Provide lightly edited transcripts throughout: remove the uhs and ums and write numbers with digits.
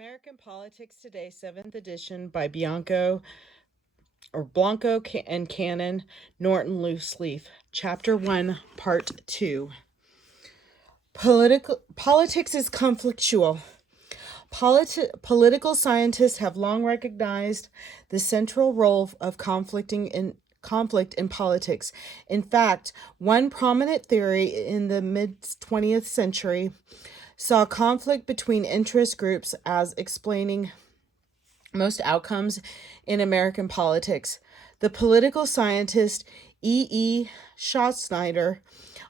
American Politics Today, 7th edition by Blanco and Canon, Norton Loose, Chapter 1, Part 2. Politics is conflictual. Political scientists have long recognized the central role of conflict in politics. In fact, one prominent theory in the mid-20th century saw conflict between interest groups as explaining most outcomes in American politics. The political scientist E. Schatzsnyder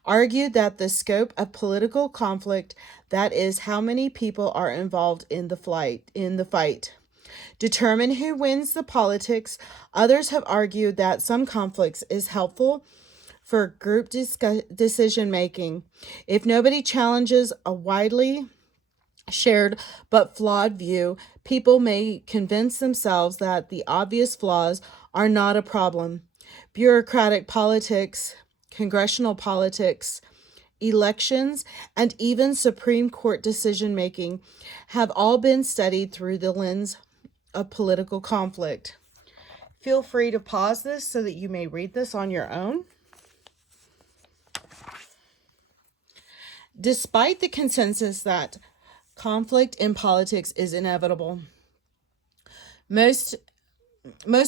argued that the scope of political conflict, that is, how many people are involved in the fight, determine who wins the politics. Others have argued that some conflicts is helpful for group decision making. If nobody challenges a widely shared but flawed view, people may convince themselves that the obvious flaws are not a problem. Bureaucratic politics, congressional politics, elections, and even Supreme Court decision making have all been studied through the lens of political conflict. Feel free to pause this so that you may read this on your own. Despite the consensus that conflict in politics is inevitable, most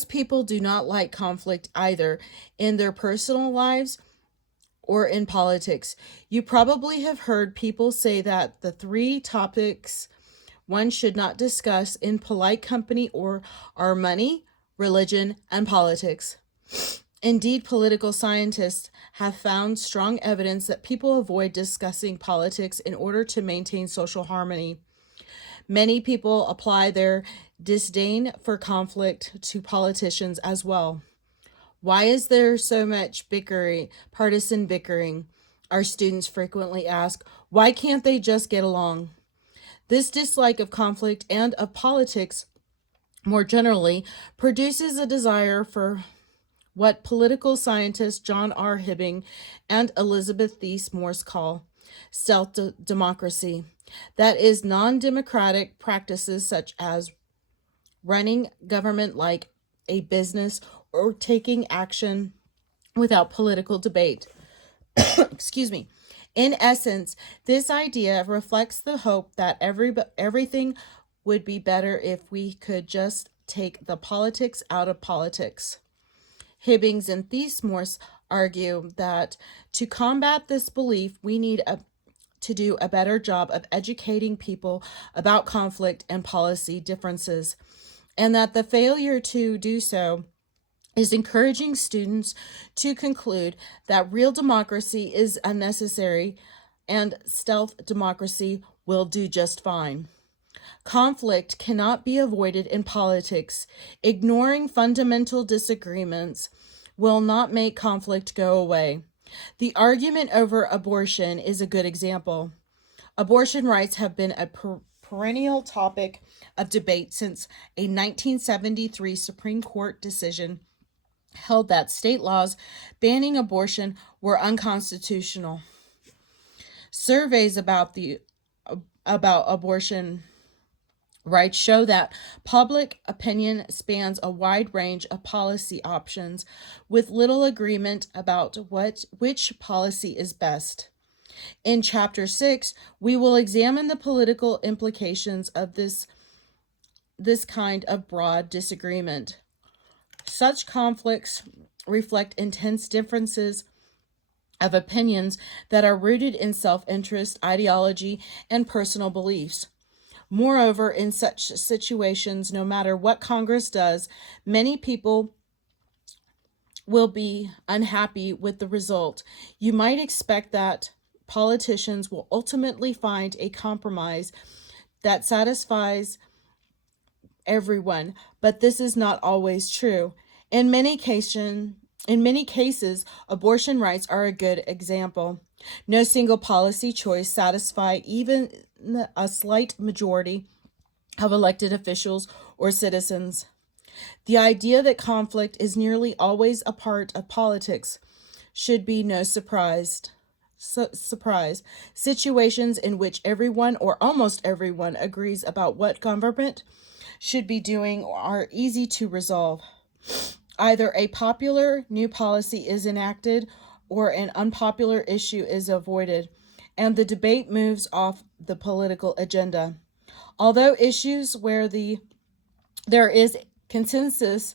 people do not like conflict either in their personal lives or in politics. You probably have heard people say that the three topics one should not discuss in polite company are money, religion, and politics. Indeed, political scientists have found strong evidence that people avoid discussing politics in order to maintain social harmony. Many people apply their disdain for conflict to politicians as well. Why is there so much partisan bickering? Our students frequently ask. Why can't they just get along? This dislike of conflict and of politics, more generally, produces a desire for what political scientists John R. Hibbing and Elizabeth Thies Morse call stealth democracy. That is, non-democratic practices such as running government like a business or taking action without political debate. Excuse me. In essence, this idea reflects the hope that everything would be better if we could just take the politics out of politics. Hibbings and Thies Morse argue that to combat this belief, we need to do a better job of educating people about conflict and policy differences, and that the failure to do so is encouraging students to conclude that real democracy is unnecessary and stealth democracy will do just fine. Conflict cannot be avoided in politics. Ignoring fundamental disagreements will not make conflict go away. The argument over abortion is a good example. Abortion rights have been a perennial topic of debate since a 1973 Supreme Court decision held that state laws banning abortion were unconstitutional. Surveys about abortion rights show that public opinion spans a wide range of policy options with little agreement about which policy is best. In Chapter 6, we will examine the political implications of this kind of broad disagreement. Such conflicts reflect intense differences of opinions that are rooted in self-interest, ideology, and personal beliefs. Moreover, in such situations, no matter what Congress does, many people will be unhappy with the result. You might expect that politicians will ultimately find a compromise that satisfies everyone, but this is not always true. In many cases, abortion rights are a good example. No single policy choice satisfies even a slight majority of elected officials or citizens. The idea that conflict is nearly always a part of politics should be no surprise. surprise. Situations in which everyone or almost everyone agrees about what government should be doing are easy to resolve. Either a popular new policy is enacted or an unpopular issue is avoided, and the debate moves off the political agenda. Although issues where there is consensus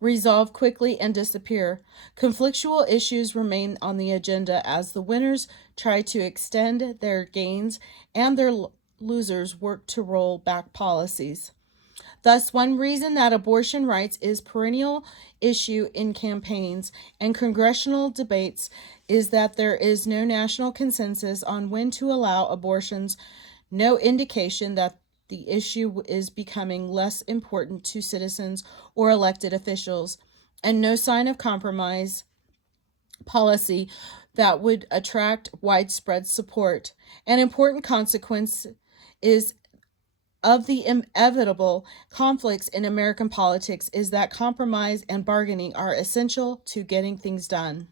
resolve quickly and disappear, conflictual issues remain on the agenda as the winners try to extend their gains and their losers work to roll back policies. Thus, one reason that abortion rights is perennial issue in campaigns and congressional debates is that there is no national consensus on when to allow abortions, no indication that the issue is becoming less important to citizens or elected officials, and no sign of compromise policy that would attract widespread support. An important consequence is of the inevitable conflicts in American politics is that compromise and bargaining are essential to getting things done.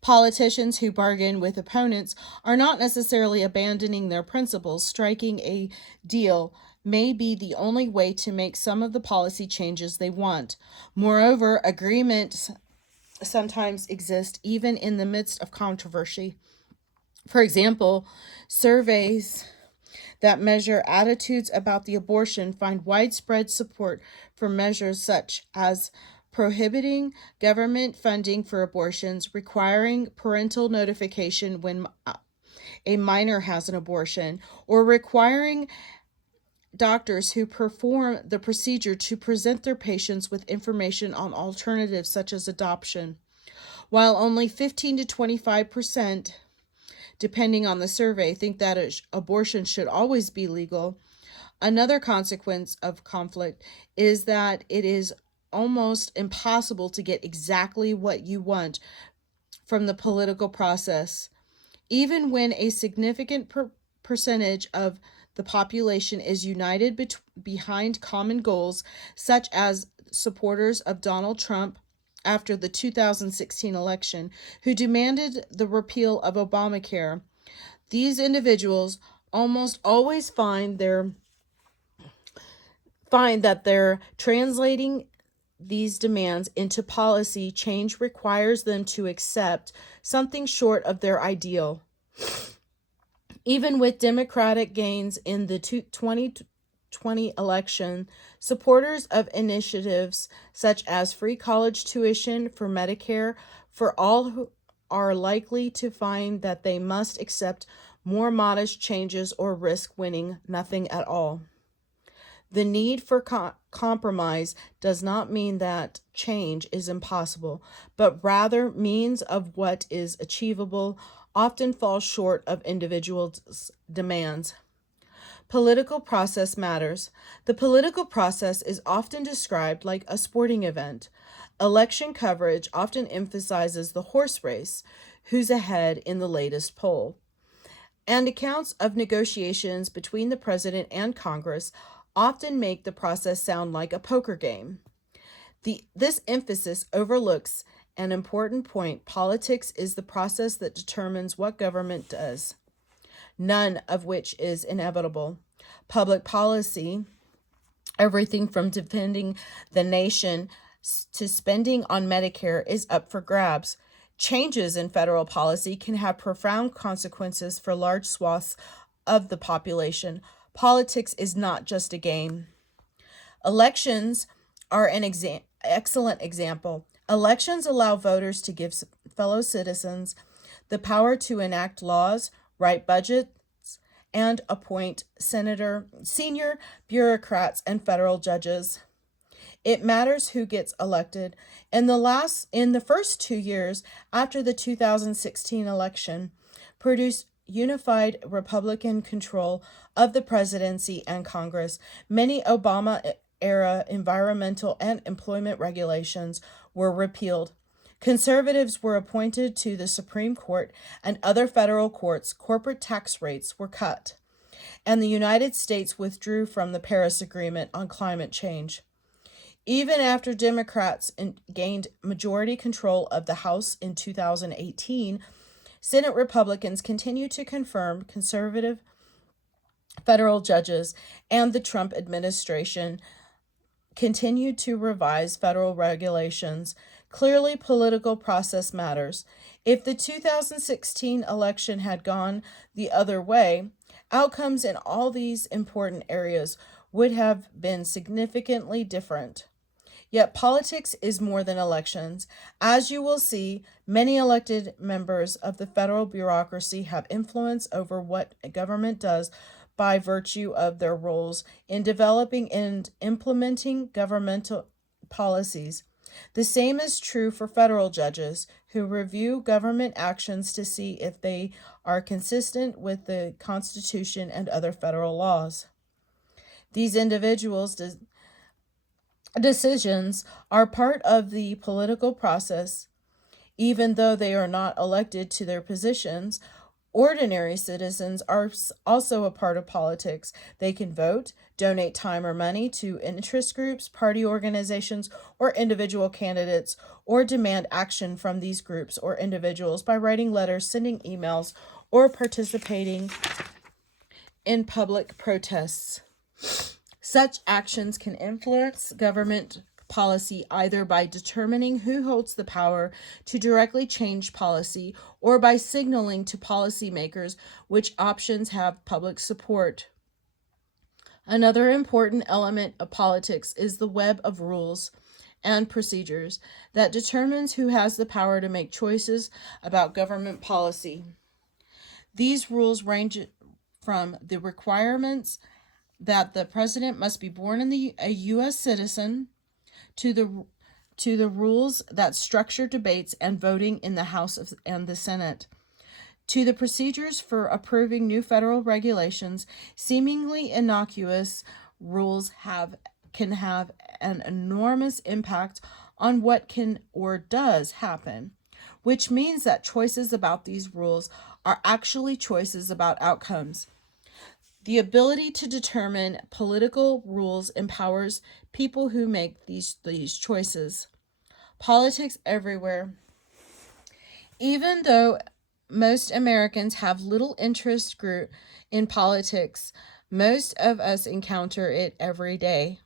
Politicians who bargain with opponents are not necessarily abandoning their principles. Striking a deal may be the only way to make some of the policy changes they want. Moreover, agreements sometimes exist even in the midst of controversy. For example, surveys that measure attitudes about the abortion find widespread support for measures such as prohibiting government funding for abortions, requiring parental notification when a minor has an abortion, or requiring doctors who perform the procedure to present their patients with information on alternatives such as adoption. While only 15 to 25%, depending on the survey, think that abortion should always be legal, another consequence of conflict is that it is almost impossible to get exactly what you want from the political process. Even when a significant percentage of the population is united behind common goals, such as supporters of Donald Trump after the 2016 election, who demanded the repeal of Obamacare, these individuals almost always find that they're translating these demands into policy change requires them to accept something short of their ideal. Even with Democratic gains in the 2020 election, supporters of initiatives such as free college tuition for Medicare for all who are likely to find that they must accept more modest changes or risk winning nothing at all. The need for compromise does not mean that change is impossible, but rather means of what is achievable often falls short of individuals' demands. Political process matters. The political process is often described like a sporting event. Election coverage often emphasizes the horse race, who's ahead in the latest poll. And accounts of negotiations between the president and Congress often make the process sound like a poker game. This emphasis overlooks an important point. Politics is the process that determines what government does, none of which is inevitable. Public policy, everything from defending the nation to spending on Medicare, is up for grabs. Changes in federal policy can have profound consequences for large swaths of the population. Politics is not just a game. Elections are an excellent example. Elections allow voters to give fellow citizens the power to enact laws, write budgets, and appoint senior bureaucrats and federal judges. It matters who gets elected. In the first 2 years after the 2016 election, produced unified Republican control of the presidency and Congress. Many Obama-era environmental and employment regulations were repealed. Conservatives were appointed to the Supreme Court and other federal courts. Corporate tax rates were cut, and the United States withdrew from the Paris Agreement on climate change. Even after Democrats gained majority control of the House in 2018, Senate Republicans continue to confirm conservative federal judges, and the Trump administration continued to revise federal regulations. Clearly, political process matters. If the 2016 election had gone the other way, outcomes in all these important areas would have been significantly different. Yet politics is more than elections. As you will see, many elected members of the federal bureaucracy have influence over what government does by virtue of their roles in developing and implementing governmental policies. The same is true for federal judges, who review government actions to see if they are consistent with the Constitution and other federal laws. These decisions are part of the political process, even though they are not elected to their positions. Ordinary citizens are also a part of politics. They can vote, donate time or money to interest groups, party organizations, or individual candidates, or demand action from these groups or individuals by writing letters, sending emails, or participating in public protests. Such actions can influence government policy either by determining who holds the power to directly change policy or by signaling to policymakers which options have public support. Another important element of politics is the web of rules and procedures that determines who has the power to make choices about government policy. These rules range from the requirements that the president must be born a U.S. citizen to the rules that structure debates and voting in the House and the Senate, to the procedures for approving new federal regulations. Seemingly innocuous rules can have an enormous impact on what can or does happen, which means that choices about these rules are actually choices about outcomes. The ability to determine political rules empowers people who make these choices. Politics everywhere. Even though most Americans have little interest group in politics, most of us encounter it every day.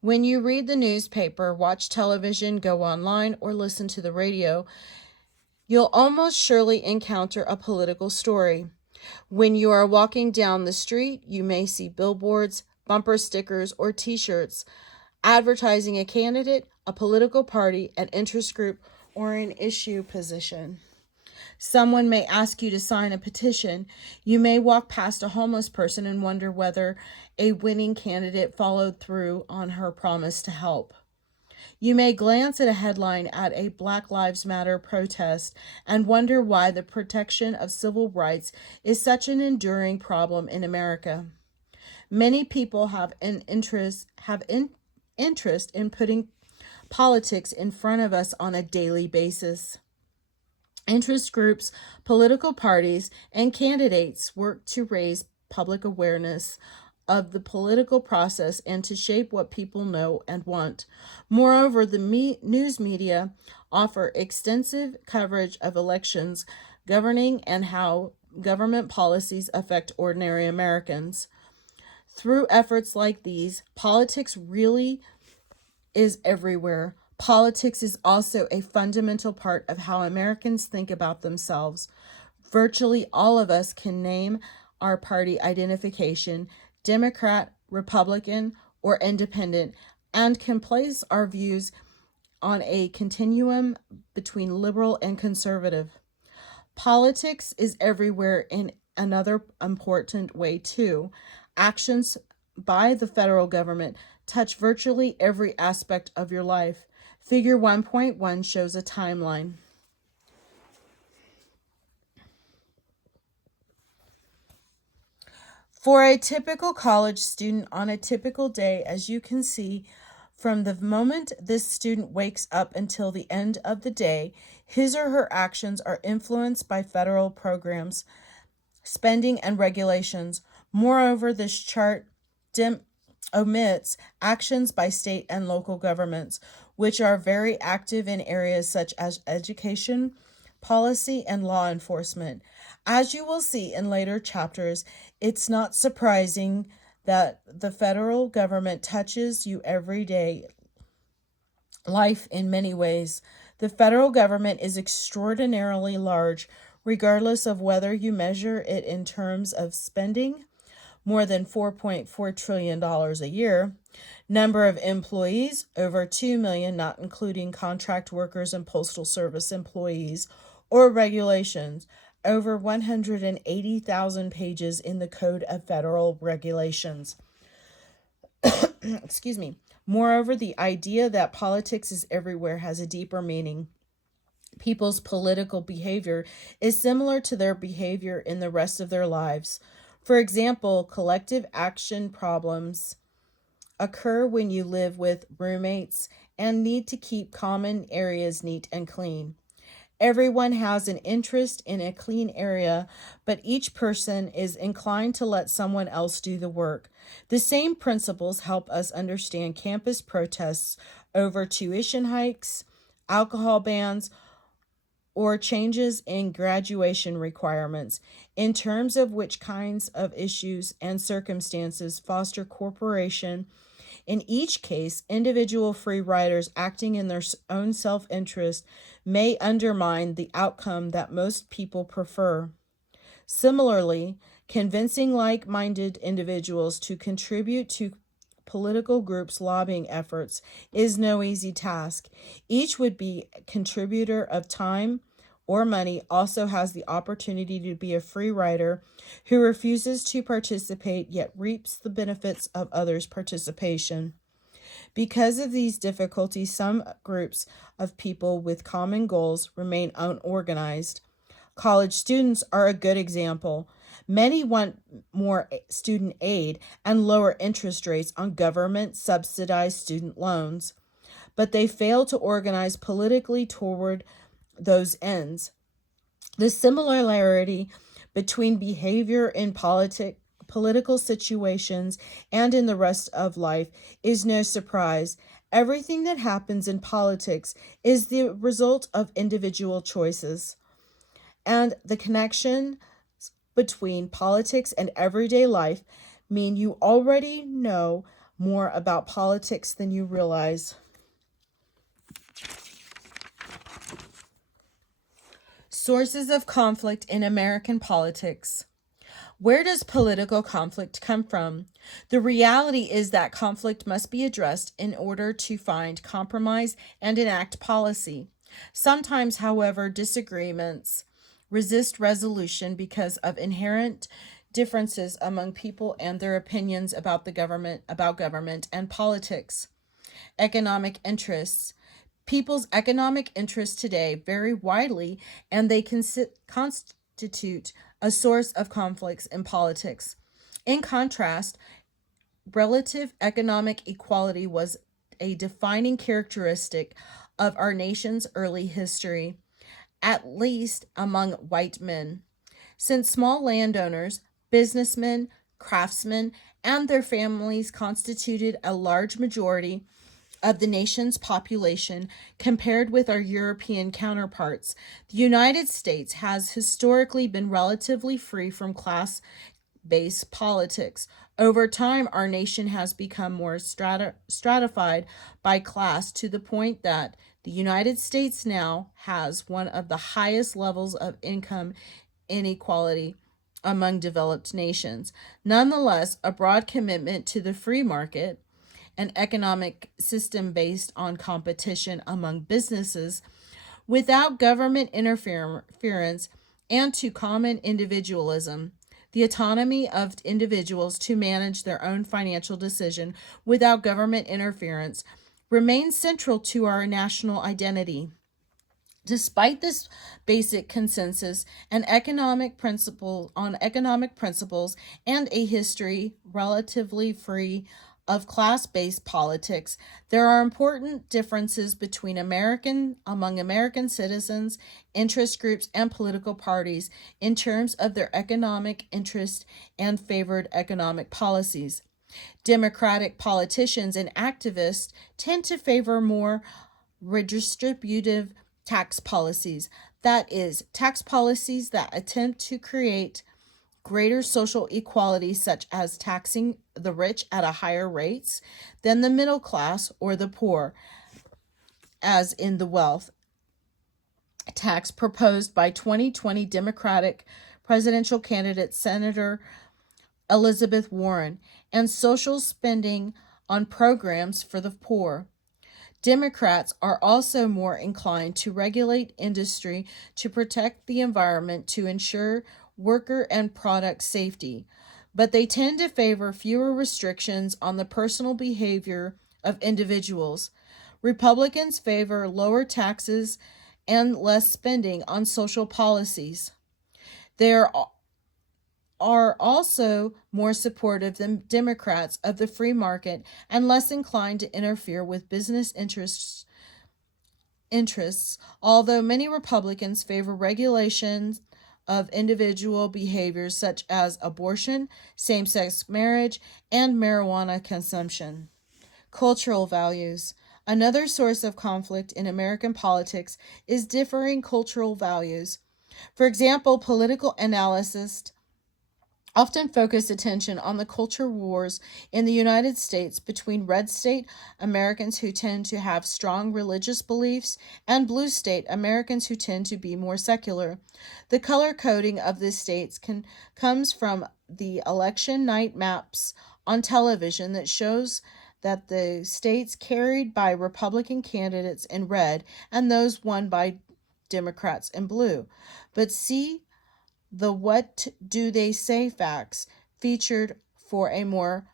When you read the newspaper, watch television, go online, or listen to the radio, you'll almost surely encounter a political story. When you are walking down the street, you may see billboards, bumper stickers, or t-shirts advertising a candidate, a political party, an interest group, or an issue position. Someone may ask you to sign a petition. You may walk past a homeless person and wonder whether a winning candidate followed through on her promise to help. You may glance at a headline at a Black Lives Matter protest and wonder why the protection of civil rights is such an enduring problem in America. Many people have interest in putting politics in front of us on a daily basis. Interest groups, political parties, and candidates work to raise public awareness of the political process and to shape what people know and want. Moreover, the news media offer extensive coverage of elections, governing, and how government policies affect ordinary Americans. Through efforts like these, politics really is everywhere. Politics is also a fundamental part of how Americans think about themselves. Virtually all of us can name our party identification, Democrat, Republican, or Independent, and can place our views on a continuum between liberal and conservative. Politics is everywhere in another important way, too. Actions by the federal government touch virtually every aspect of your life. Figure 1.1 shows a timeline. For a typical college student on a typical day, as you can see, from the moment this student wakes up until the end of the day, his or her actions are influenced by federal programs, spending, and regulations. Moreover, this chart omits actions by state and local governments, which are very active in areas such as education, policy, and law enforcement. As you will see in later chapters, it's not surprising that the federal government touches you every day life in many ways. The federal government is extraordinarily large, regardless of whether you measure it in terms of spending, more than $4.4 trillion a year, number of employees, over 2 million, not including contract workers and postal service employees, or regulations, over 180,000 pages in the Code of Federal Regulations. Excuse me. Moreover, the idea that politics is everywhere has a deeper meaning. People's political behavior is similar to their behavior in the rest of their lives. For example, collective action problems occur when you live with roommates and need to keep common areas neat and clean. Everyone has an interest in a clean area, but each person is inclined to let someone else do the work. The same principles help us understand campus protests over tuition hikes, alcohol bans, or changes in graduation requirements, in terms of which kinds of issues and circumstances foster cooperation. In each case, individual free riders acting in their own self-interest may undermine the outcome that most people prefer. Similarly, convincing like-minded individuals to contribute to political groups' lobbying efforts is no easy task. Each would-be contributor of time or money also has the opportunity to be a free rider who refuses to participate yet reaps the benefits of others' participation. Because of these difficulties, some groups of people with common goals remain unorganized. College students are a good example. Many want more student aid and lower interest rates on government-subsidized student loans, but they fail to organize politically toward those ends. The similarity between behavior in political situations and in the rest of life is no surprise. Everything that happens in politics is the result of individual choices. And the connection between politics and everyday life mean you already know more about politics than you realize. Sources of conflict in American politics. Where does political conflict come from? The reality is that conflict must be addressed in order to find compromise and enact policy. Sometimes, however, disagreements resist resolution because of inherent differences among people and their opinions about government and politics. Economic interests. People's economic interests today vary widely, and they constitute a source of conflicts in politics. In contrast, relative economic equality was a defining characteristic of our nation's early history, at least among white men. Since small landowners, businessmen, craftsmen, and their families constituted a large majority of the nation's population compared with our European counterparts, the United States has historically been relatively free from class-based politics. Over time, our nation has become more stratified by class to the point that the United States now has one of the highest levels of income inequality among developed nations. Nonetheless, a broad commitment to the free market, an economic system based on competition among businesses without government interference, and to common individualism, the autonomy of individuals to manage their own financial decision without government interference, remains central to our national identity. Despite this basic consensus and economic principles and a history relatively free of class-based politics, there are important differences among American citizens, interest groups, and political parties in terms of their economic interest and favored economic policies. Democratic politicians and activists tend to favor more redistributive tax policies. That is, tax policies that attempt to create greater social equality, such as taxing the rich at a higher rates than the middle class or the poor, as in the wealth tax proposed by 2020 Democratic presidential candidate Senator Elizabeth Warren, and social spending on programs for the poor. Democrats are also more inclined to regulate industry to protect the environment to ensure worker and product safety, but they tend to favor fewer restrictions on the personal behavior of individuals. Republicans favor lower taxes and less spending on social policies. They are also more supportive than Democrats of the free market and less inclined to interfere with business interests, although many Republicans favor regulations of individual behaviors such as abortion, same sex marriage, and marijuana consumption. Cultural values. Another source of conflict in American politics is differing cultural values. For example, political analysts often focus attention on the culture wars in the United States between red state Americans who tend to have strong religious beliefs and blue state Americans who tend to be more secular. The color coding of the states comes from the election night maps on television that shows that the states carried by Republican candidates in red and those won by Democrats in blue. But see the What Do They Say facts featured for a more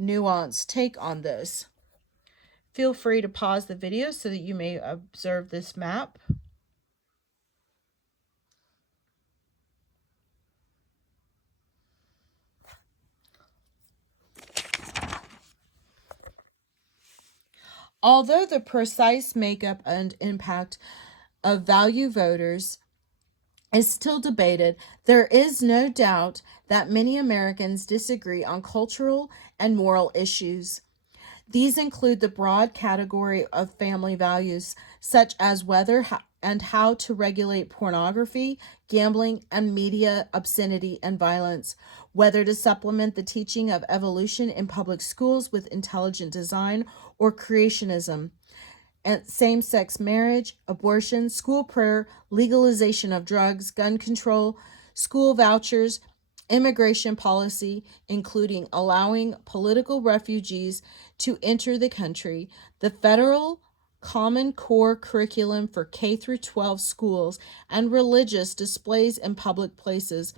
nuanced take on this. Feel free to pause the video so that you may observe this map. Although the precise makeup and impact of value voters is still debated, there is no doubt that many Americans disagree on cultural and moral issues. These include the broad category of family values, such as whether and how to regulate pornography, gambling, and media obscenity and violence, whether to supplement the teaching of evolution in public schools with intelligent design or creationism, and same-sex marriage, abortion, school prayer, legalization of drugs, gun control, school vouchers, immigration policy, including allowing political refugees to enter the country, the federal Common Core curriculum for K through 12 schools, and religious displays in public places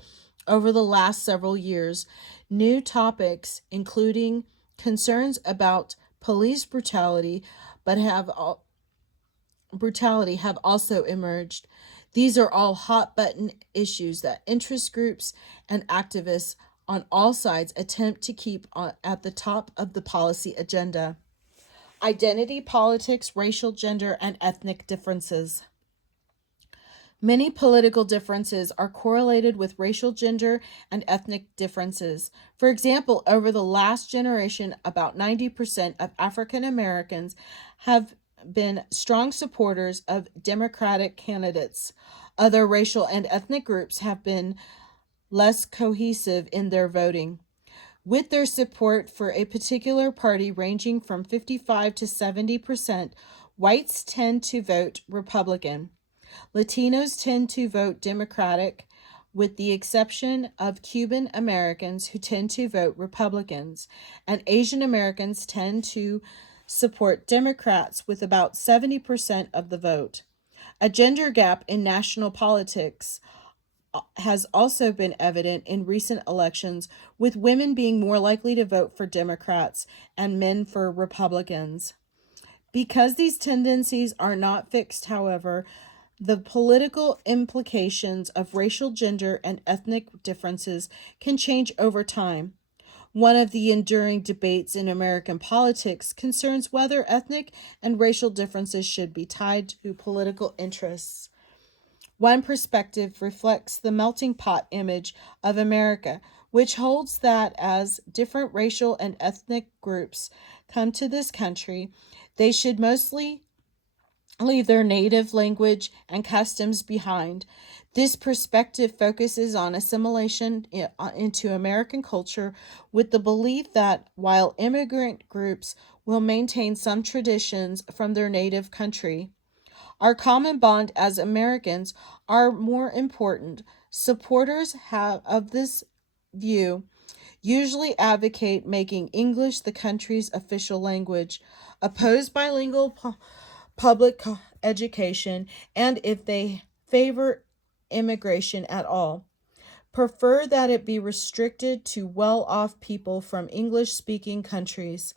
over the last several years. New topics, including concerns about police brutality, have also emerged. These are all hot button issues that interest groups and activists on all sides attempt to keep at the top of the policy agenda. Identity politics, racial, gender, and ethnic differences. Many political differences are correlated with racial, gender, and ethnic differences. For example, over the last generation, about 90% of African Americans have been strong supporters of Democratic candidates. Other racial and ethnic groups have been less cohesive in their voting, with their support for a particular party ranging from 55 to 70%. Whites tend to vote Republican. Latinos tend to vote Democratic, with the exception of Cuban Americans who tend to vote Republicans, and Asian Americans tend to support Democrats with about 70% of the vote. A gender gap in national politics has also been evident in recent elections, with women being more likely to vote for Democrats and men for Republicans. Because these tendencies are not fixed, however, the political implications of racial, gender, and ethnic differences can change over time. One of the enduring debates in American politics concerns whether ethnic and racial differences should be tied to political interests. One perspective reflects the melting pot image of America, which holds that as different racial and ethnic groups come to this country, they should mostly leave their native language and customs behind. This perspective focuses on assimilation into American culture with the belief that while immigrant groups will maintain some traditions from their native country, our common bond as Americans are more important. Supporters of this view usually advocate making English the country's official language, oppose bilingual public education, and if they favor immigration at all, prefer that it be restricted to well off people from English speaking countries.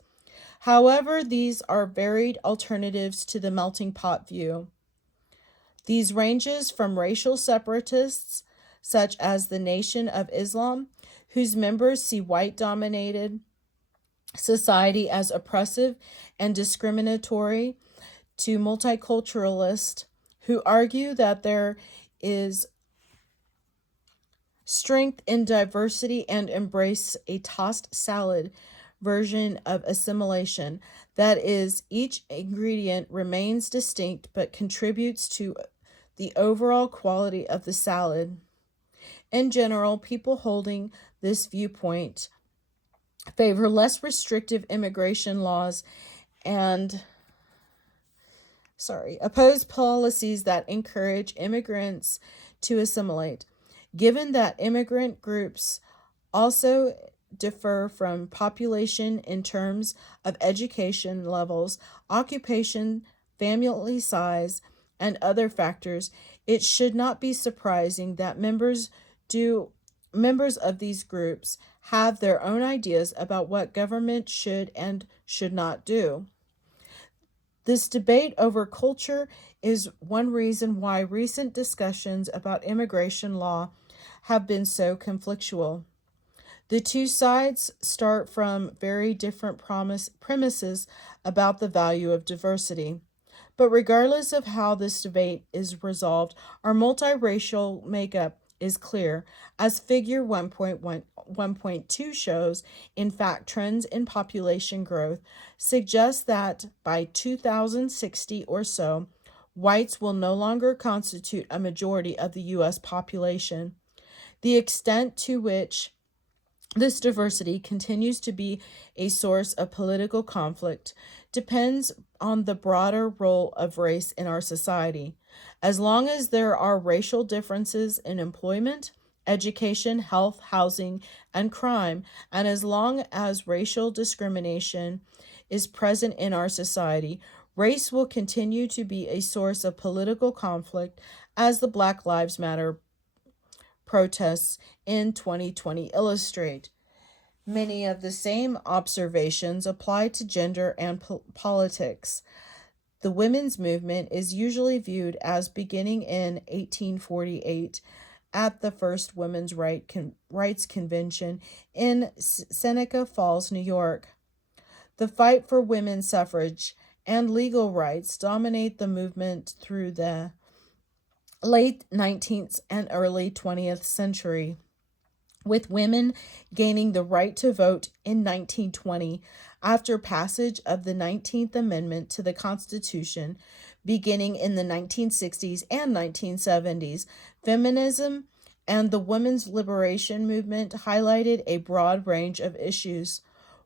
However, these are varied alternatives to the melting pot view. These ranges from racial separatists, such as the Nation of Islam, whose members see white dominated society as oppressive and discriminatory, to multiculturalists who argue that there is strength in diversity and embrace a tossed salad version of assimilation. That is, each ingredient remains distinct but contributes to the overall quality of the salad. In general, people holding this viewpoint favor less restrictive immigration laws and oppose policies that encourage immigrants to assimilate. Given that immigrant groups also differ from population in terms of education levels, occupation, family size, and other factors, it should not be surprising that members of these groups have their own ideas about what government should and should not do. This debate over culture is one reason why recent discussions about immigration law have been so conflictual. The two sides start from very different premises about the value of diversity. But regardless of how this debate is resolved, our multiracial makeup is clear, as figure 1.2 shows. In fact, trends in population growth suggest that by 2060 or so, whites will no longer constitute a majority of the U.S. population. The extent to which this diversity continues to be a source of political conflict depends on the broader role of race in our society. As long as there are racial differences in employment, education, health, housing, and crime, and as long as racial discrimination is present in our society, race will continue to be a source of political conflict, as the Black Lives Matter protests in 2020 illustrate. Many of the same observations apply to gender and politics. The women's movement is usually viewed as beginning in 1848 at the first Women's Rights Convention in Seneca Falls, New York. The fight for women's suffrage and legal rights dominate the movement through the late 19th and early 20th century, with women gaining the right to vote in 1920 after passage of the 19th Amendment to the Constitution. Beginning in the 1960s and 1970s, feminism and the women's liberation movement highlighted a broad range of issues.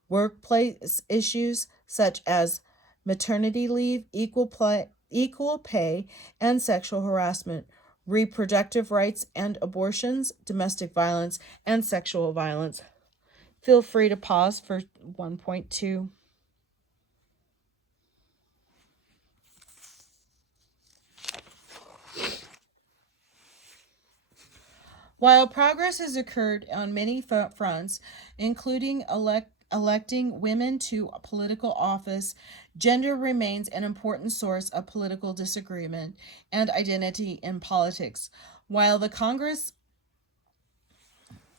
Workplace issues such as maternity leave, equal pay, and sexual harassment, reproductive rights and abortions, domestic violence, and sexual violence. Feel free to pause for 1.2. While progress has occurred on many fronts, including electing women to political office, gender remains an important source of political disagreement and identity in politics. While the Congress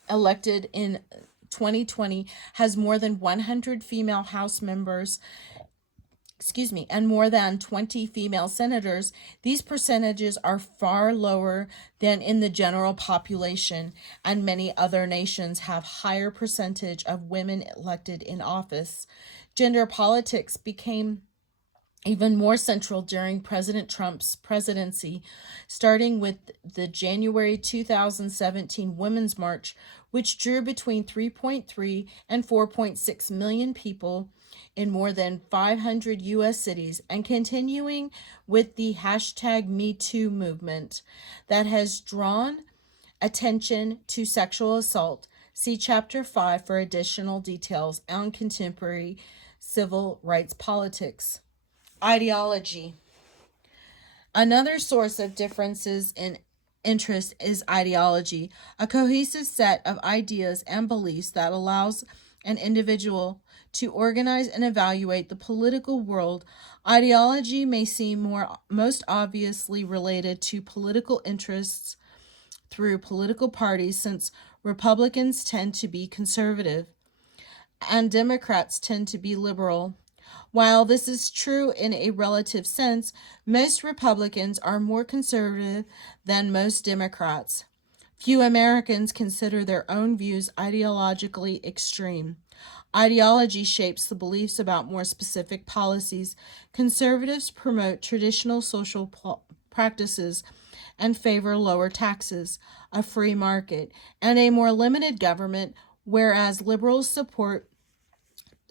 elected in 2020 has more than 100 female House members, and more than 20 female senators, these percentages are far lower than in the general population, and many other nations have higher percentage of women elected in office. Gender politics became even more central during President Trump's presidency, starting with the January 2017 Women's March, which drew between 3.3 and 4.6 million people in more than 500 U.S. cities, and continuing with the hashtag #MeToo movement that has drawn attention to sexual assault. See Chapter 5 for additional details on contemporary civil rights politics. Ideology. Another source of differences in interest is ideology, a cohesive set of ideas and beliefs that allows an individual to organize and evaluate the political world. Ideology may seem most obviously related to political interests through political parties, since Republicans tend to be conservative and Democrats tend to be liberal. While this is true in a relative sense, most Republicans are more conservative than most Democrats. Few Americans consider their own views ideologically extreme. Ideology shapes the beliefs about more specific policies. Conservatives promote traditional social practices and favor lower taxes, a free market, and a more limited government, whereas liberals support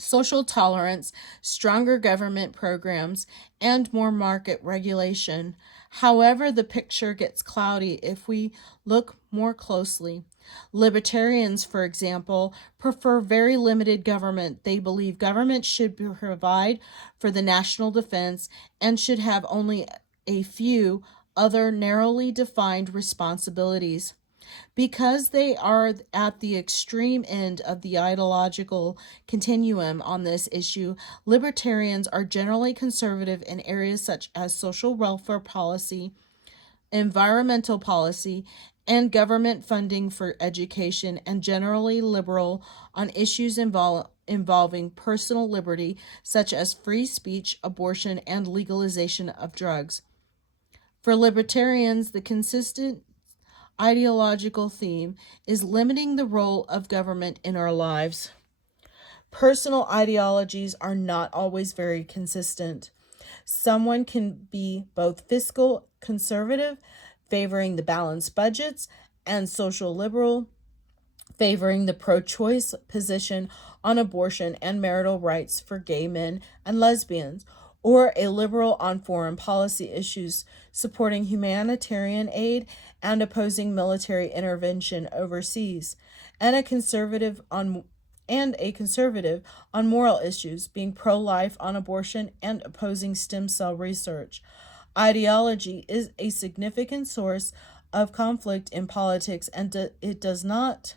social tolerance, stronger government programs, and more market regulation. However, the picture gets cloudy if we look more closely. Libertarians, for example, prefer very limited government. They believe government should provide for the national defense and should have only a few other narrowly defined responsibilities. Because they are at the extreme end of the ideological continuum on this issue, libertarians are generally conservative in areas such as social welfare policy, environmental policy, and government funding for education, and generally liberal on issues involving personal liberty, such as free speech, abortion, and legalization of drugs. For libertarians, the consistent ideological theme is limiting the role of government in our lives. Personal ideologies are not always very consistent. Someone can be both fiscal conservative, favoring the balanced budgets, and social liberal, favoring the pro-choice position on abortion and marital rights for gay men and lesbians, or a liberal on foreign policy issues, supporting humanitarian aid and opposing military intervention overseas, and a conservative on moral issues, being pro-life on abortion and opposing stem cell research. Ideology is a significant source of conflict in politics, and it does not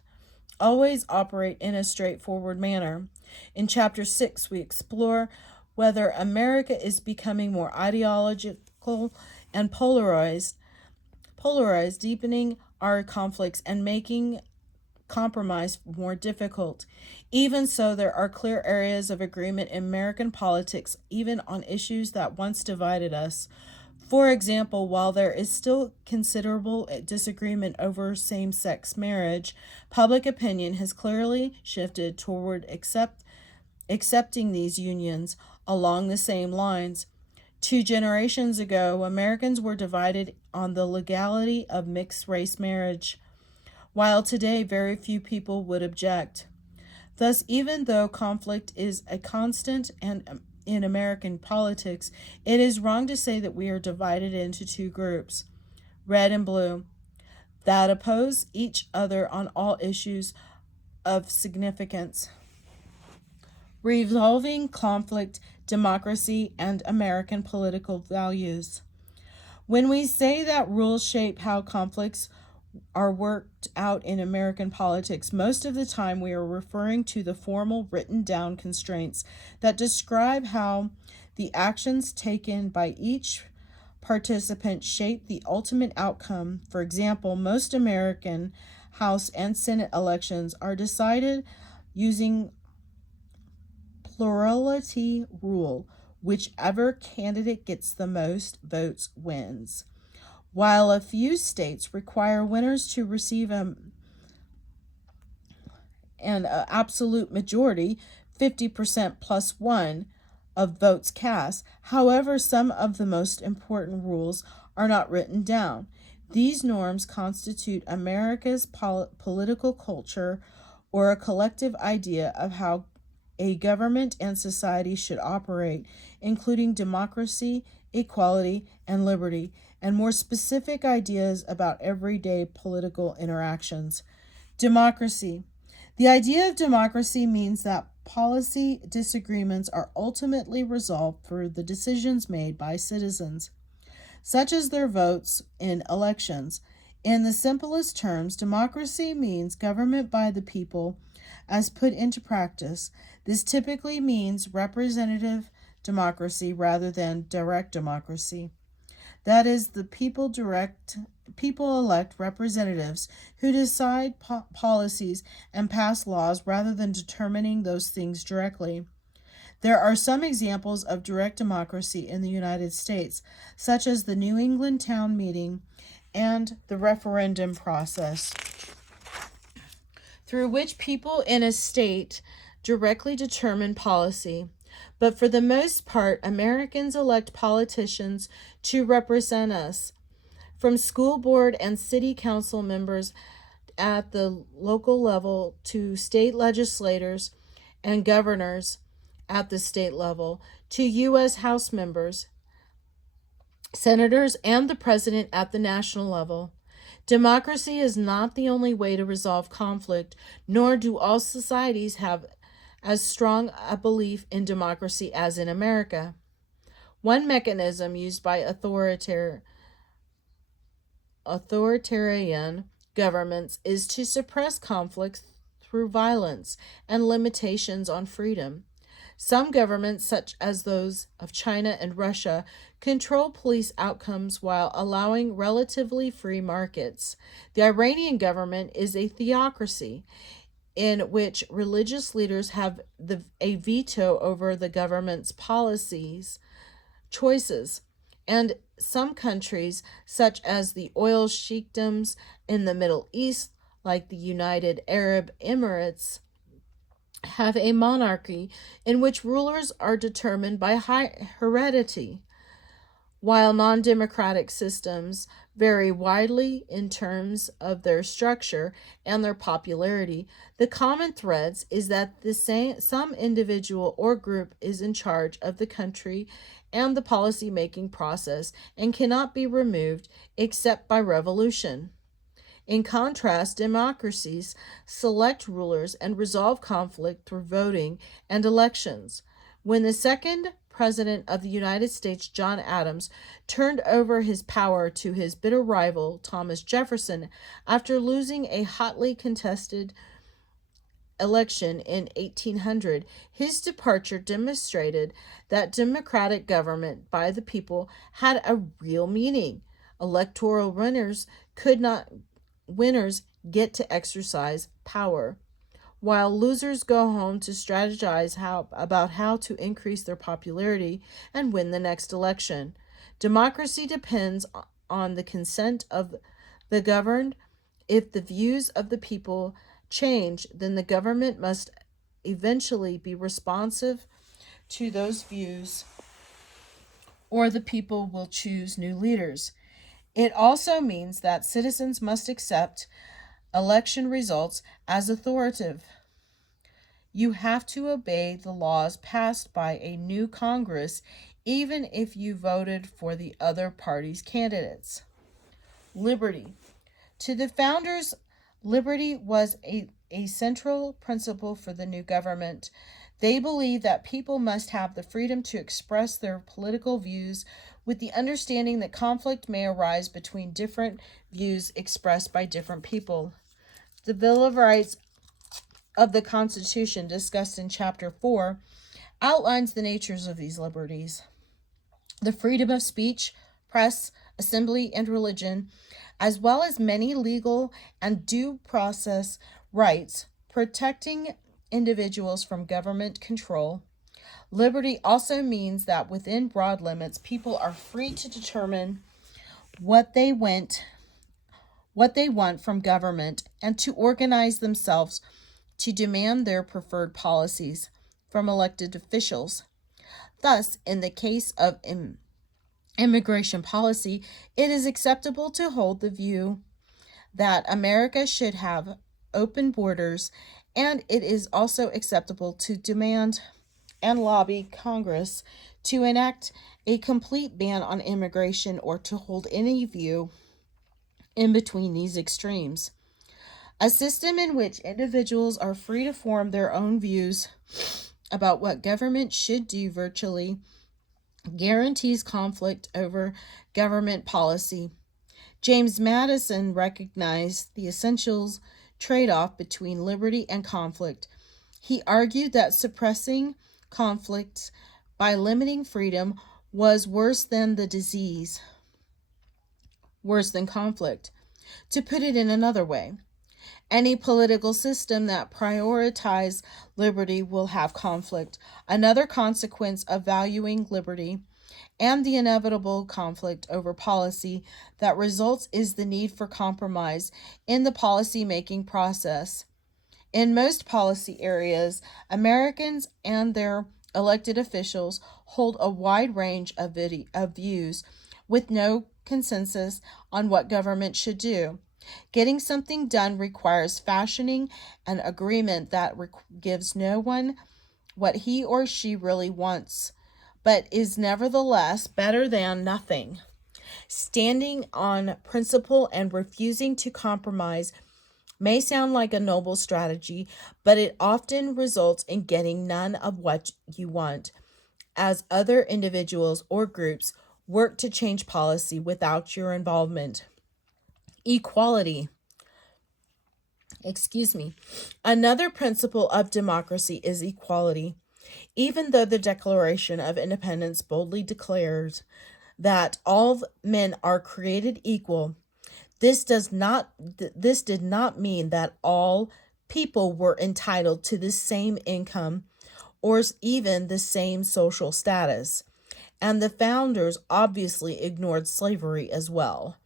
always operate in a straightforward manner. In Chapter 6, we explore whether America is becoming more ideological and polarized, deepening our conflicts and making compromise more difficult. Even so, there are clear areas of agreement in American politics, even on issues that once divided us. For example, while there is still considerable disagreement over same-sex marriage, public opinion has clearly shifted toward accepting these unions along the same lines. 2 generations ago, Americans were divided on the legality of mixed-race marriage, while today very few people would object. Thus, even though conflict is a constant and in American politics, it is wrong to say that we are divided into 2 groups, red and blue, that oppose each other on all issues of significance. Resolving conflict, democracy, and American political values. When we say that rules shape how conflicts are worked out in American politics, most of the time we are referring to the formal written down constraints that describe how the actions taken by each participant shape the ultimate outcome. For example, most American House and Senate elections are decided using plurality rule. Whichever candidate gets the most votes wins. While a few states require winners to receive an absolute majority, 50% plus 1 of votes cast. However, some of the most important rules are not written down. These norms constitute America's political culture, or a collective idea of how a government and society should operate, including democracy, equality, and liberty, and more specific ideas about everyday political interactions. Democracy. The idea of democracy means that policy disagreements are ultimately resolved through the decisions made by citizens, such as their votes in elections. In the simplest terms, democracy means government by the people as put into practice. This typically means representative democracy rather than direct democracy. That is, the people elect representatives who decide policies and pass laws rather than determining those things directly. There are some examples of direct democracy in the United States, such as the New England town meeting and the referendum process, through which people in a state directly determine policy. But for the most part, Americans elect politicians to represent us, from school board and city council members at the local level to state legislators and governors at the state level, to U.S. House members, senators, and the president at the national level. Democracy is not the only way to resolve conflict, nor do all societies have as strong a belief in democracy as in America. One mechanism used by authoritarian governments is to suppress conflicts through violence and limitations on freedom. Some governments, such as those of China and Russia, control police outcomes while allowing relatively free markets. The Iranian government is a theocracy in which religious leaders have a veto over the government's policies choices. And some countries, such as the oil sheikdoms in the Middle East, like the United Arab Emirates, have a monarchy in which rulers are determined by heredity. While non-democratic systems vary widely in terms of their structure and their popularity, the common threads is that some individual or group is in charge of the country and the policy-making process and cannot be removed except by revolution. In contrast, democracies select rulers and resolve conflict through voting and elections. When the second President of the United States, John Adams, turned over his power to his bitter rival, Thomas Jefferson, after losing a hotly contested election in 1800, his departure demonstrated that democratic government by the people had a real meaning. Electoral winners get to exercise power, while losers go home to strategize about how to increase their popularity and win the next election. Democracy depends on the consent of the governed. If the views of the people change, then the government must eventually be responsive to those views, or the people will choose new leaders. It also means that citizens must accept election results as authoritative. You have to obey the laws passed by a new Congress, even if you voted for the other party's candidates. Liberty. To the founders, liberty was a central principle for the new government. They believed that people must have the freedom to express their political views with the understanding that conflict may arise between different views expressed by different people. The Bill of Rights of the Constitution, discussed in Chapter 4, outlines the natures of these liberties. The freedom of speech, press, assembly, and religion, as well as many legal and due process rights protecting individuals from government control. Liberty also means that within broad limits, people are free to determine what they want from government and to organize themselves to demand their preferred policies from elected officials. Thus, in the case of immigration policy, it is acceptable to hold the view that America should have open borders, and it is also acceptable to demand and lobby Congress to enact a complete ban on immigration or to hold any view in between these extremes. A system in which individuals are free to form their own views about what government should do virtually guarantees conflict over government policy. James Madison recognized the essential trade-off between liberty and conflict. He argued that suppressing conflicts by limiting freedom was worse than the disease, worse than conflict. To put it in another way, any political system that prioritizes liberty will have conflict. Another consequence of valuing liberty and the inevitable conflict over policy that results is the need for compromise in the policy-making process. In most policy areas, Americans and their elected officials hold a wide range of views with no consensus on what government should do. Getting something done requires fashioning an agreement that gives no one what he or she really wants, but is nevertheless better than nothing. Standing on principle and refusing to compromise may sound like a noble strategy, but it often results in getting none of what you want, as other individuals or groups work to change policy without your involvement. Equality. Another principle of democracy is equality. Even though the Declaration of Independence boldly declares that all men are created equal, this did not mean that all people were entitled to the same income or even the same social status, and the founders obviously ignored slavery as well.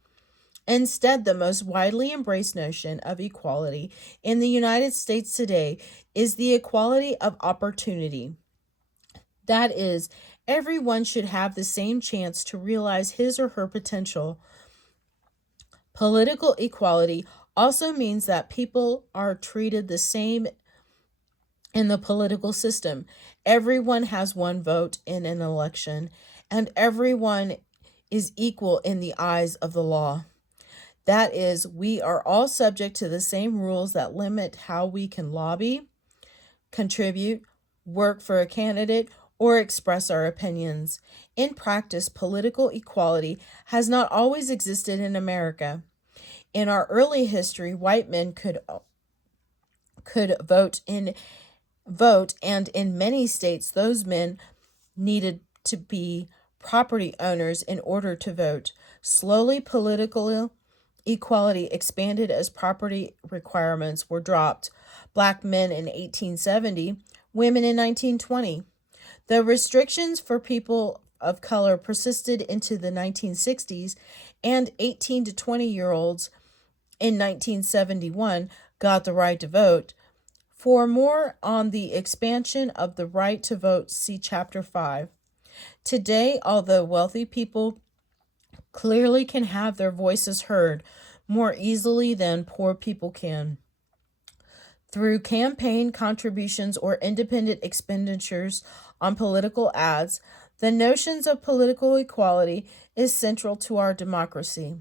Instead, the most widely embraced notion of equality in the United States today is the equality of opportunity. That is, everyone should have the same chance to realize his or her potential. Political equality also means that people are treated the same in the political system. Everyone has one vote in an election, and everyone is equal in the eyes of the law. That is, we are all subject to the same rules that limit how we can lobby, contribute, work for a candidate, or express our opinions. In practice, political equality has not always existed in America. In our early history, white men could vote, and in many states, those men needed to be property owners in order to vote. Slowly, political equality expanded as property requirements were dropped. Black men in 1870, women in 1920. The restrictions for people of color persisted into the 1960s, and 18 to 20-year-olds in 1971 got the right to vote. For more on the expansion of the right to vote, see Chapter 5. Today, although wealthy people clearly can have their voices heard more easily than poor people can, through campaign contributions or independent expenditures on political ads, the notions of political equality is central to our democracy.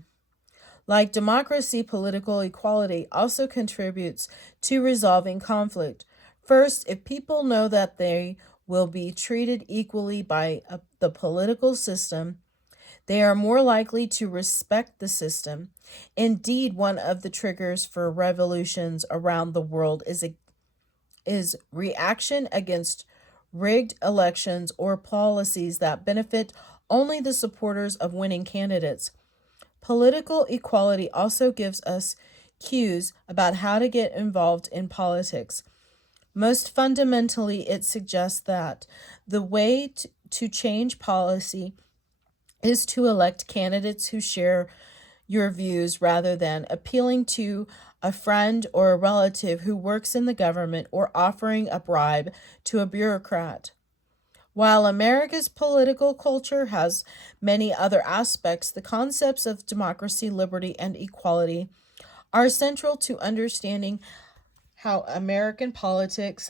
Like democracy, political equality also contributes to resolving conflict. First, if people know that they will be treated equally by the political system, they are more likely to respect the system. Indeed, one of the triggers for revolutions around the world is reaction against rigged elections or policies that benefit only the supporters of winning candidates. Political equality also gives us cues about how to get involved in politics. Most fundamentally, it suggests that the way to change policy is to elect candidates who share your views rather than appealing to a friend or a relative who works in the government or offering a bribe to a bureaucrat. While America's political culture has many other aspects, the concepts of democracy, liberty, and equality are central to understanding how American politics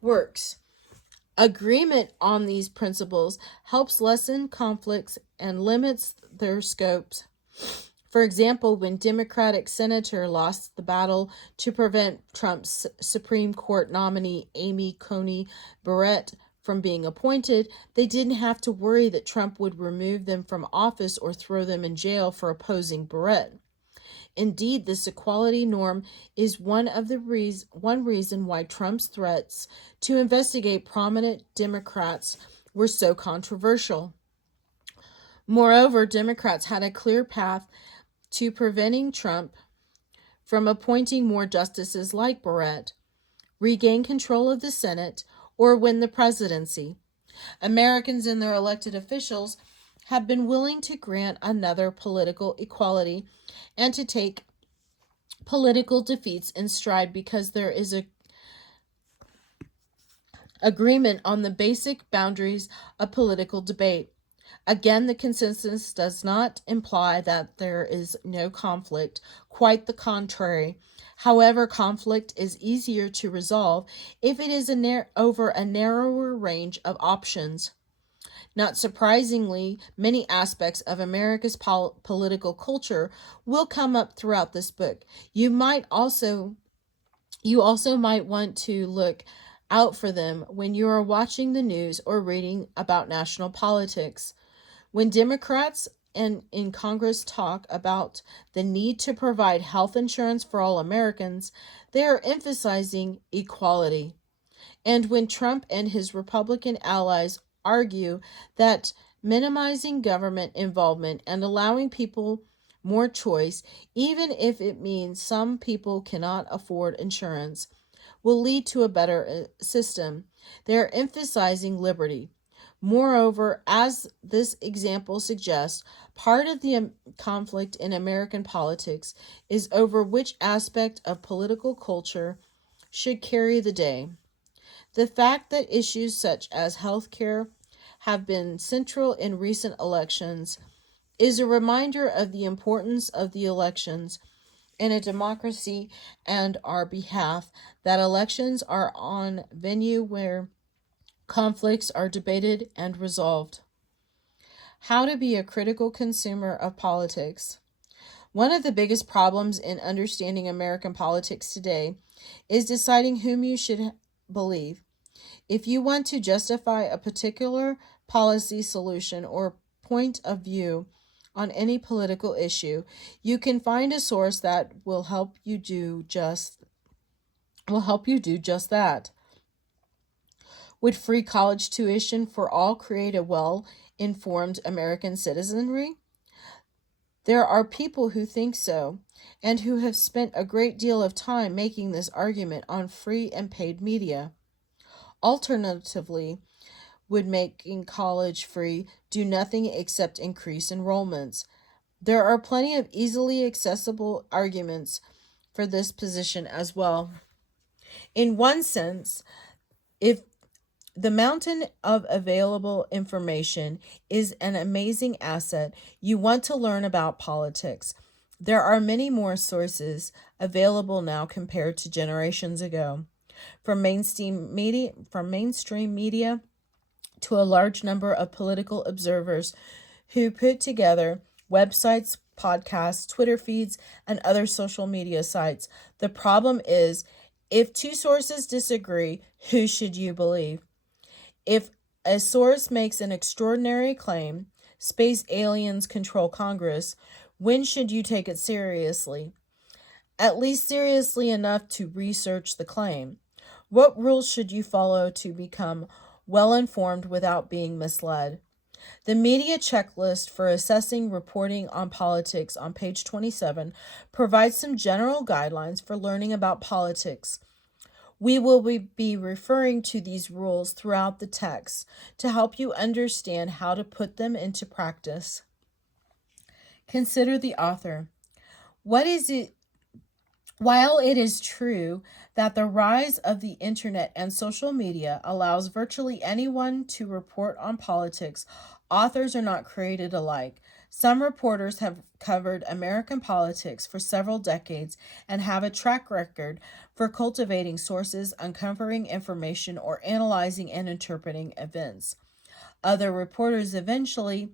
works. Agreement on these principles helps lessen conflicts and limits their scopes. For example, when Democratic senator lost the battle to prevent Trump's Supreme Court nominee Amy Coney Barrett from being appointed, they didn't have to worry that Trump would remove them from office or throw them in jail for opposing Barrett. Indeed, this equality norm is one reason why Trump's threats to investigate prominent Democrats were so controversial. Moreover, Democrats had a clear path to preventing Trump from appointing more justices like Barrett, regain control of the Senate, or win the presidency. Americans and their elected officials have been willing to grant another political equality and to take political defeats in stride because there is a agreement on the basic boundaries of political debate. Again, the consensus does not imply that there is no conflict, quite the contrary. However, conflict is easier to resolve if it is over a narrower range of options. Not surprisingly, many aspects of America's political culture will come up throughout this book. You also might want to look out for them when you are watching the news or reading about national politics. When Democrats in Congress talk about the need to provide health insurance for all Americans, they are emphasizing equality. And when Trump and his Republican allies argue that minimizing government involvement and allowing people more choice, even if it means some people cannot afford insurance, will lead to a better system, they are emphasizing liberty. Moreover, as this example suggests, part of the conflict in American politics is over which aspect of political culture should carry the day. The fact that issues such as health care have been central in recent elections is a reminder of the importance of the elections in a democracy and our behalf, that elections are on venue where conflicts are debated and resolved. How to be a critical consumer of politics. One of the biggest problems in understanding American politics today is deciding whom you should believe. If you want to justify a particular policy solution or point of view on any political issue, you can find a source that will help you do just that. Would free college tuition for all create a well-informed American citizenry? There are people who think so, and who have spent a great deal of time making this argument on free and paid media. Alternatively, would making college free do nothing except increase enrollments? There are plenty of easily accessible arguments for this position as well. In one sense, if the mountain of available information is an amazing asset, you want to learn about politics. There are many more sources available now compared to generations ago. From mainstream media to a large number of political observers who put together websites, podcasts, Twitter feeds, and other social media sites. The problem is, if two sources disagree, who should you believe? If a source makes an extraordinary claim, space aliens control Congress, when should you take it seriously? At least seriously enough to research the claim. What rules should you follow to become well informed without being misled? The media checklist for assessing reporting on politics on page 27 provides some general guidelines for learning about politics. We will be referring to these rules throughout the text to help you understand how to put them into practice. Consider the author. What is it While it is true that the rise of the internet and social media allows virtually anyone to report on politics, authors are not created alike. Some reporters have covered American politics for several decades and have a track record for cultivating sources, uncovering information, or analyzing and interpreting events. Other reporters eventually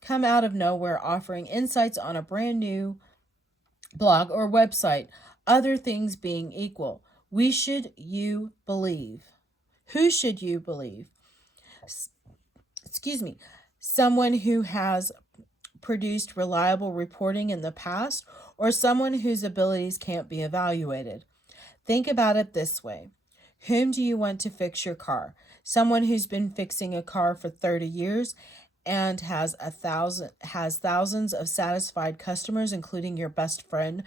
come out of nowhere offering insights on a brand new blog or website. Other things being equal, we should you believe? Who should you believe? Excuse me. Someone who has produced reliable reporting in the past, or someone whose abilities can't be evaluated? Think about it this way. Whom do you want to fix your car? Someone who's been fixing a car for 30 years and has thousands of satisfied customers, including your best friend,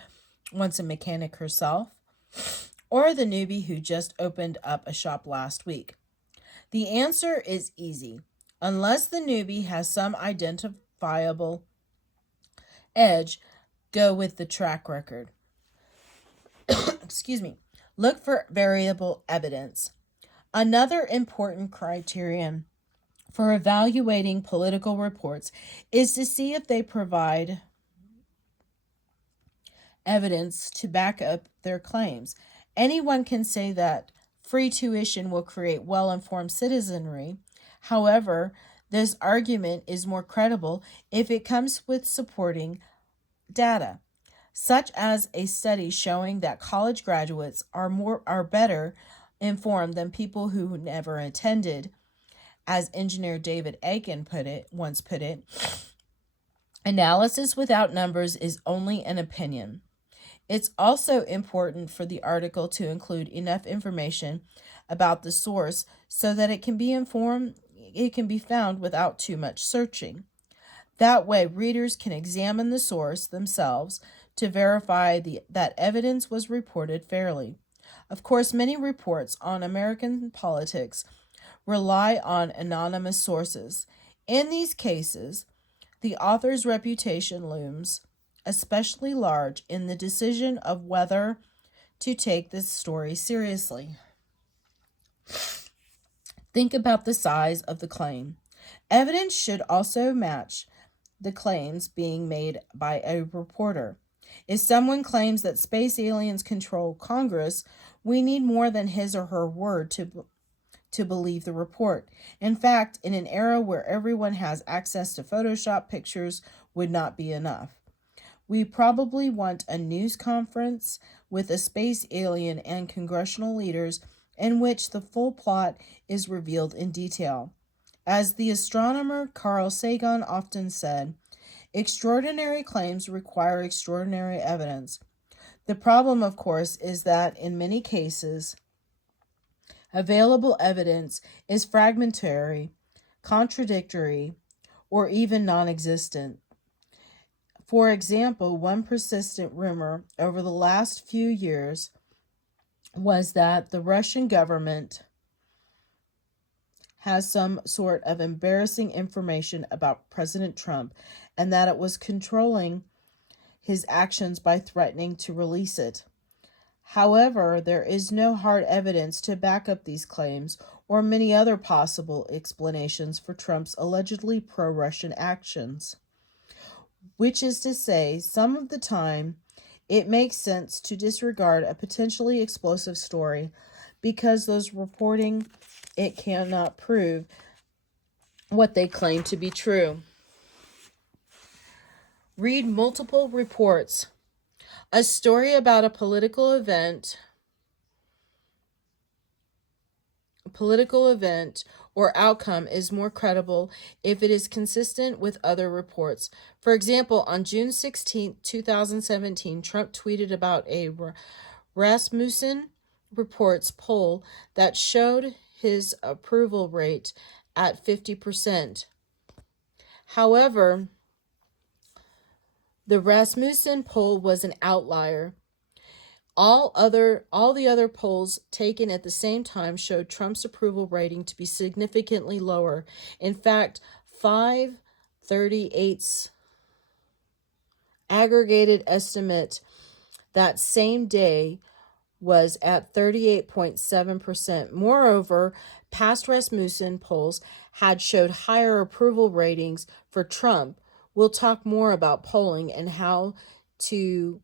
once a mechanic herself, or the newbie who just opened up a shop last week? The answer is easy. Unless the newbie has some identifiable edge, go with the track record. Excuse me. Look for variable evidence. Another important criterion for evaluating political reports is to see if they provide evidence to back up their claims. Anyone can say that free tuition will create well-informed citizenry. However, this argument is more credible if it comes with supporting data, such as a study showing that college graduates are better informed than people who never attended. As engineer David Aiken once put it, analysis without numbers is only an opinion. It's also important for the article to include enough information about the source so that it can be found without too much searching. That way, readers can examine the source themselves to verify that evidence was reported fairly. Of course, many reports on American politics rely on anonymous sources. In these cases, the author's reputation looms especially large in the decision of whether to take this story seriously. Think about the size of the claim. Evidence should also match the claims being made by a reporter. If someone claims that space aliens control Congress, we need more than his or her word to believe the report. In fact, in an era where everyone has access to Photoshop, pictures would not be enough. We probably want a news conference with a space alien and congressional leaders in which the full plot is revealed in detail. As the astronomer Carl Sagan often said, extraordinary claims require extraordinary evidence. The problem, of course, is that in many cases, available evidence is fragmentary, contradictory, or even non-existent. For example, one persistent rumor over the last few years was that the Russian government has some sort of embarrassing information about President Trump and that it was controlling his actions by threatening to release it. However, there is no hard evidence to back up these claims or many other possible explanations for Trump's allegedly pro-Russian actions. Which is to say, some of the time, it makes sense to disregard a potentially explosive story because those reporting it cannot prove what they claim to be true. Read multiple reports. A story about a political event or outcome is more credible if it is consistent with other reports. For example, on June 16, 2017, Trump tweeted about a Rasmussen Reports poll that showed his approval rate at 50%. However, the Rasmussen poll was an outlier. All the other polls taken at the same time showed Trump's approval rating to be significantly lower. In fact, 5/38 aggregated estimate that same day was at 38.7%. Moreover, past Rasmussen polls had showed higher approval ratings for Trump. We'll talk more about polling and how to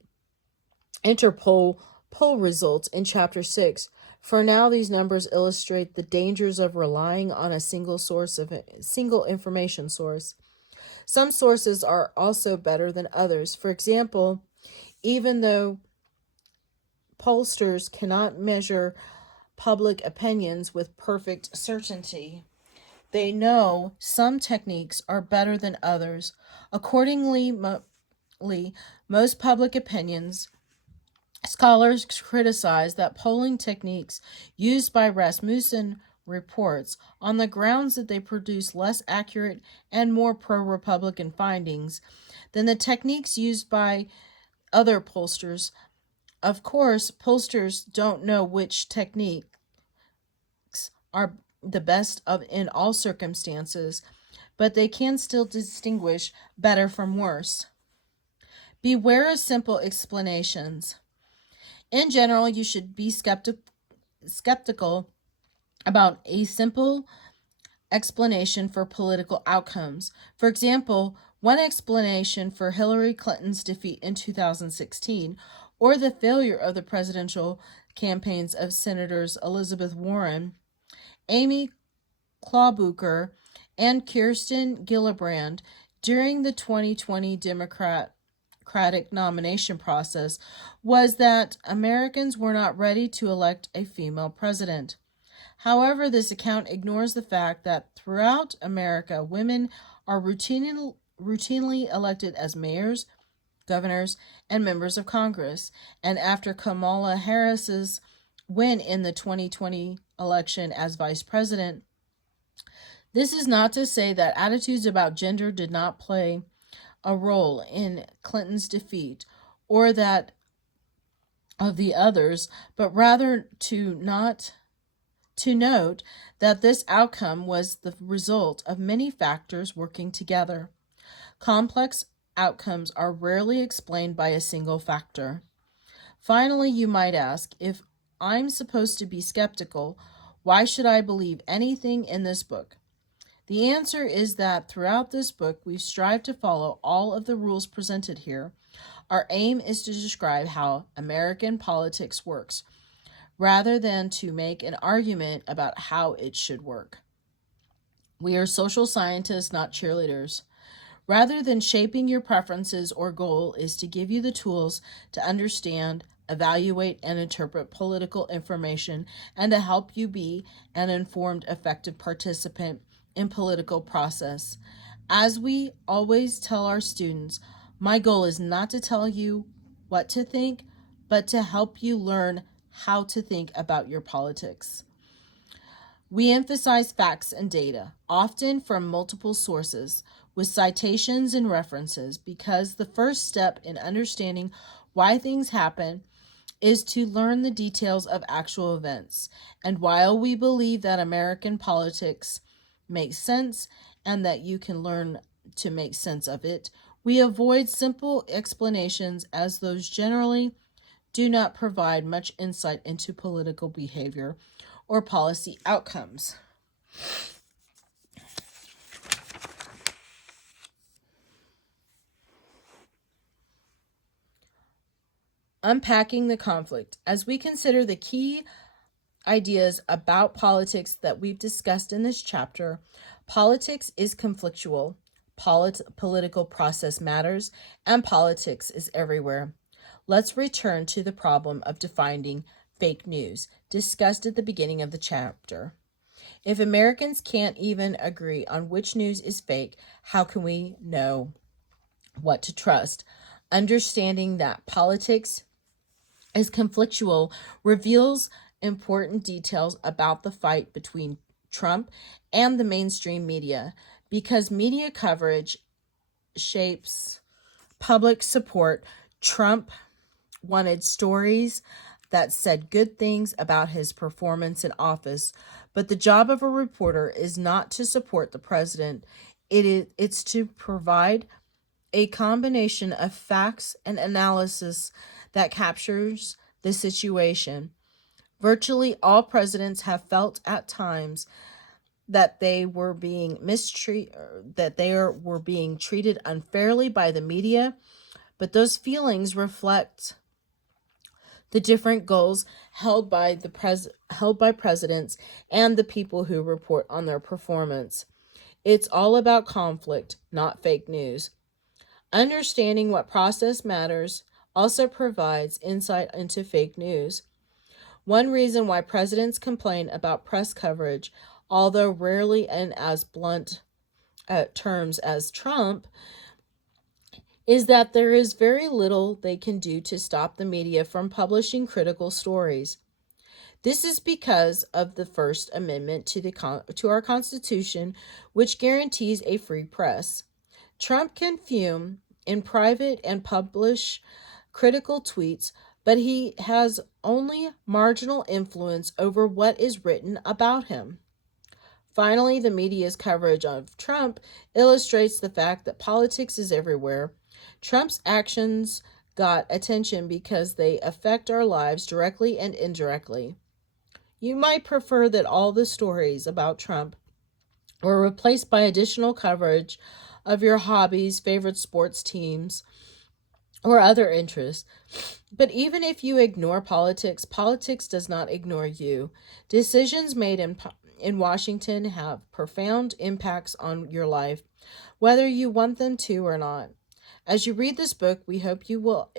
interpol poll results in Chapter 6. For now, these numbers illustrate the dangers of relying on a single information source. Some sources are also better than others. For example, even though pollsters cannot measure public opinions with perfect certainty, they know some techniques are better than others. Accordingly, most public opinions scholars criticize that polling techniques used by Rasmussen reports on the grounds that they produce less accurate and more pro-Republican findings than the techniques used by other pollsters. Of course, pollsters don't know which techniques are the best in all circumstances, but they can still distinguish better from worse. Beware of simple explanations. In general, you should be skeptical about a simple explanation for political outcomes. For example, one explanation for Hillary Clinton's defeat in 2016 or the failure of the presidential campaigns of Senators Elizabeth Warren, Amy Klobuchar, and Kirsten Gillibrand during the 2020 Democratic nomination process was that Americans were not ready to elect a female president. However, this account ignores the fact that throughout America, women are routinely elected as mayors, governors, and members of Congress. And after Kamala Harris's win in the 2020 election as vice president, this is not to say that attitudes about gender did not play a role in Clinton's defeat or that of the others, but rather to note that this outcome was the result of many factors working together. Complex outcomes are rarely explained by a single factor. Finally, you might ask, if I'm supposed to be skeptical, why should I believe anything in this book? The answer is that throughout this book, we've strived to follow all of the rules presented here. Our aim is to describe how American politics works, rather than to make an argument about how it should work. We are social scientists, not cheerleaders. Rather than shaping your preferences, or goal is to give you the tools to understand, evaluate, and interpret political information, and to help you be an informed, effective participant in political process. As we always tell our students, my goal is not to tell you what to think, but to help you learn how to think about your politics. We emphasize facts and data, often from multiple sources, with citations and references, because the first step in understanding why things happen is to learn the details of actual events. And while we believe that American politics makes sense and that you can learn to make sense of it, we avoid simple explanations as those generally do not provide much insight into political behavior or policy outcomes. Unpacking the conflict. As we consider the key ideas about politics that we've discussed in this chapter, politics is conflictual, political process matters, and politics is everywhere. Let's return to the problem of defining fake news, discussed at the beginning of the chapter. If Americans can't even agree on which news is fake, how can we know what to trust? Understanding that politics is conflictual reveals important details about the fight between Trump and the mainstream media, because media coverage shapes public support. Trump wanted stories that said good things about his performance in office, but the job of a reporter is not to support the president. It's to provide a combination of facts and analysis that captures the situation. Virtually all presidents have felt at times that they were being were being treated unfairly by the media, but those feelings reflect the different goals held by presidents and the people who report on their performance. It's all about conflict, not fake news. Understanding what process matters also provides insight into fake news. One reason why presidents complain about press coverage, although rarely in as blunt terms as Trump, is that there is very little they can do to stop the media from publishing critical stories. This is because of the First Amendment to our Constitution, which guarantees a free press. Trump can fume in private and publish critical tweets, but he has only marginal influence over what is written about him. Finally, the media's coverage of Trump illustrates the fact that politics is everywhere. Trump's actions got attention because they affect our lives directly and indirectly. You might prefer that all the stories about Trump were replaced by additional coverage of your hobbies, favorite sports teams, or other interests. But even if you ignore politics, politics does not ignore you. Decisions made in Washington have profound impacts on your life, whether you want them to or not. As you read this book, we hope you will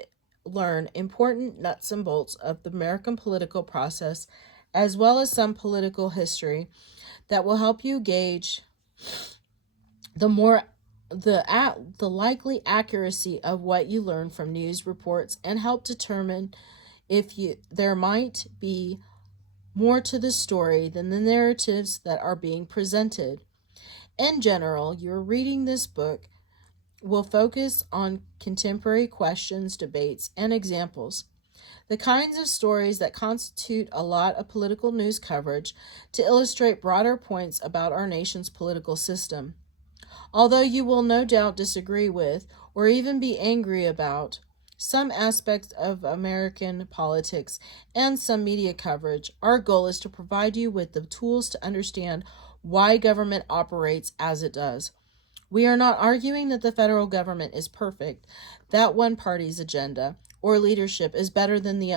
learn important nuts and bolts of the American political process, as well as some political history that will help you gauge the likely accuracy of what you learn from news reports and help determine if there might be more to the story than the narratives that are being presented. In general, your reading this book will focus on contemporary questions, debates, and examples, the kinds of stories that constitute a lot of political news coverage to illustrate broader points about our nation's political system. Although you will no doubt disagree with, or even be angry about, some aspects of American politics and some media coverage, our goal is to provide you with the tools to understand why government operates as it does. We are not arguing that the federal government is perfect, that one party's agenda or leadership is better than the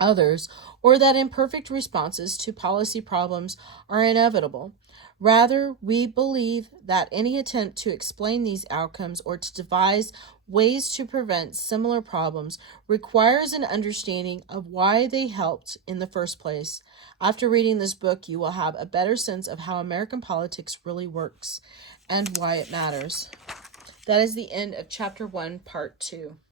others, or that imperfect responses to policy problems are inevitable. Rather, we believe that any attempt to explain these outcomes or to devise ways to prevent similar problems requires an understanding of why they helped in the first place. After reading this book, you will have a better sense of how American politics really works and why it matters. That is the end of Chapter 1, Part 2.